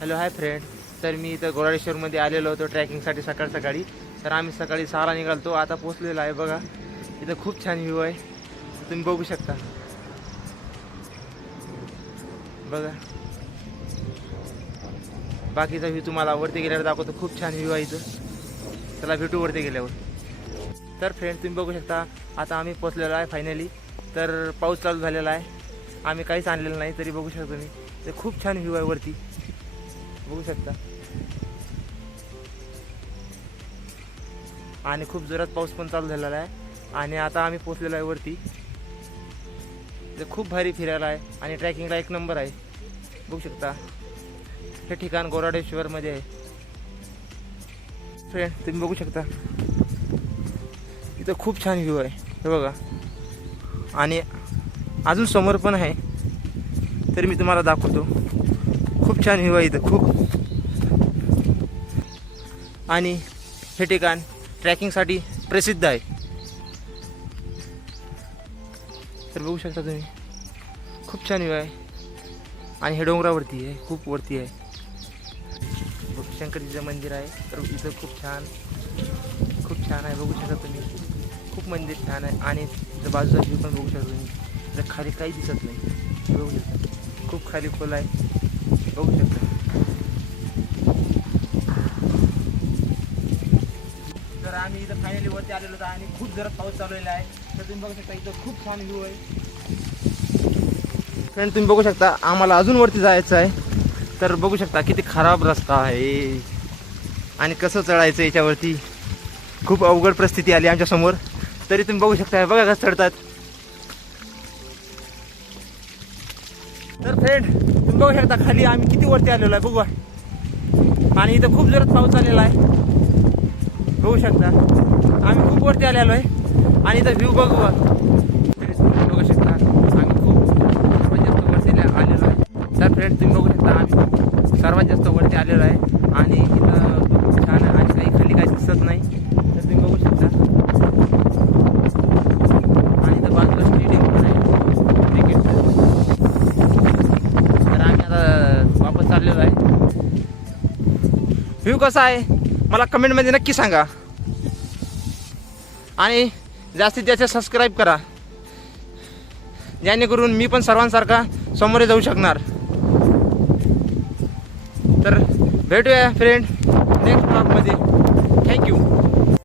Hello hi friend. तर मी इथं गोराडेश्वरमध्ये आलेलो होतो ट्रॅकिंगसाठी सकाळी. तर आम्ही सकाळी 6ला निघालतो. आता पोचलेलो आहे. बघा इथं खूप छान व्ह्यू आहे, तुम्ही बघू शकता. बघा बाकीचा व्ह्यू तुम्हाला वरती गेल्यावर दाखवतो. खूप छान व्ह्यू आहे इथं. चला भेटू वरती गेल्यावर. तर फ्रेंड तुम्ही बघू शकता आता आम्ही पोचलेलो आहे फायनली. तर पाऊस चालू झालेला आहे. आम्ही काहीच आणलेलं नाही तरी बघू शकतो मी. ते खूप छान व्ह्यू आहे वरती, बघू शकता. आणि खूप जोरात पाऊस पण चालू झालेला आहे. आणि आता आम्ही पोचलेलो आहे वरती. ते खूप भारी फिरायला आहे आणि ट्रॅकिंगला एक नंबर आहे, बघू शकता. हे ठिकाण गोराडेश्वरमध्ये आहे. फ्रेंड तुम्ही बघू शकता इथं खूप छान व्ह्यू आहे, हे बघा. आणि अजून समोर पण आहे, तरी मी तुम्हाला दाखवतो. खूप छान व्ह्यू आहे इथं, खूप. आणि हे ठिकाण ट्रॅकिंगसाठी प्रसिद्ध आहे. तर बघू शकता तुम्ही, खूप छान व्ह्यू आहे. आणि हे डोंगरावरती आहे, खूप वरती आहे. शंकरजीचं मंदिर आहे. तर इथं खूप छान आहे, बघू शकता तुम्ही. खूप मंदिर छान आहे. आणि इथं बाजूचा व्ह्यू पण बघू शकता तुम्ही. तर खाली काही दिसत नाही, बघू शकता. खूप खाली खोल आहे, बघू शकता. तर आम्ही इथं फायनली वरती आलेलो होतो आणि खूप जोरात पाऊस चाललेला आहे. तर तुम्ही बघू शकता इथं खूप छान व्ह्यू आहे. फ्रेंड तुम्ही बघू शकता आम्हाला अजून वरती जायचं आहे. तर बघू शकता किती खराब रस्ता आहे आणि कसं चढायचं याच्यावरती. खूप अवघड परिस्थिती आली आमच्या समोर. तरी तुम्ही बघू शकता, बघा कसं चढतात. तर फ्रेंड तुम्ही बघू शकता खाली आम्ही किती वरती आलेलो आहे, बघू. आणि इथं खूप जोरात पाऊस चाललेला आहे, बघू शकता. आम्ही खूप वरती आलेलो आहे आणि इथं व्ह्यू बघू. बघू शकता आम्ही खूप सर्वात जास्त वरती आलेलो आहे. तर फ्रेंड तुम्ही बघू शकता आम्ही सर्वात जास्त वरती आलेलो आहे. आणि इथं खूप छान आहे आणि काही खाली काही दिसत नाही. तर तुम्ही बघू शकता. आणि इथं बाजूला स्टेडियम पण आहे क्रिकेटचं. तर आम्ही आता वापस चाललेलो आहे. व्ह्यू कसा आहे मला कमेंटमध्ये नक्की सांगा. आणि जास्तीत जास्त सबस्क्राईब करा, जेणेकरून मी पण सर्वांसारखा समोर जाऊ शकणार. तर भेटूया फ्रेंड नेक्स्ट ब्लॉगमध्ये. थँक्यू.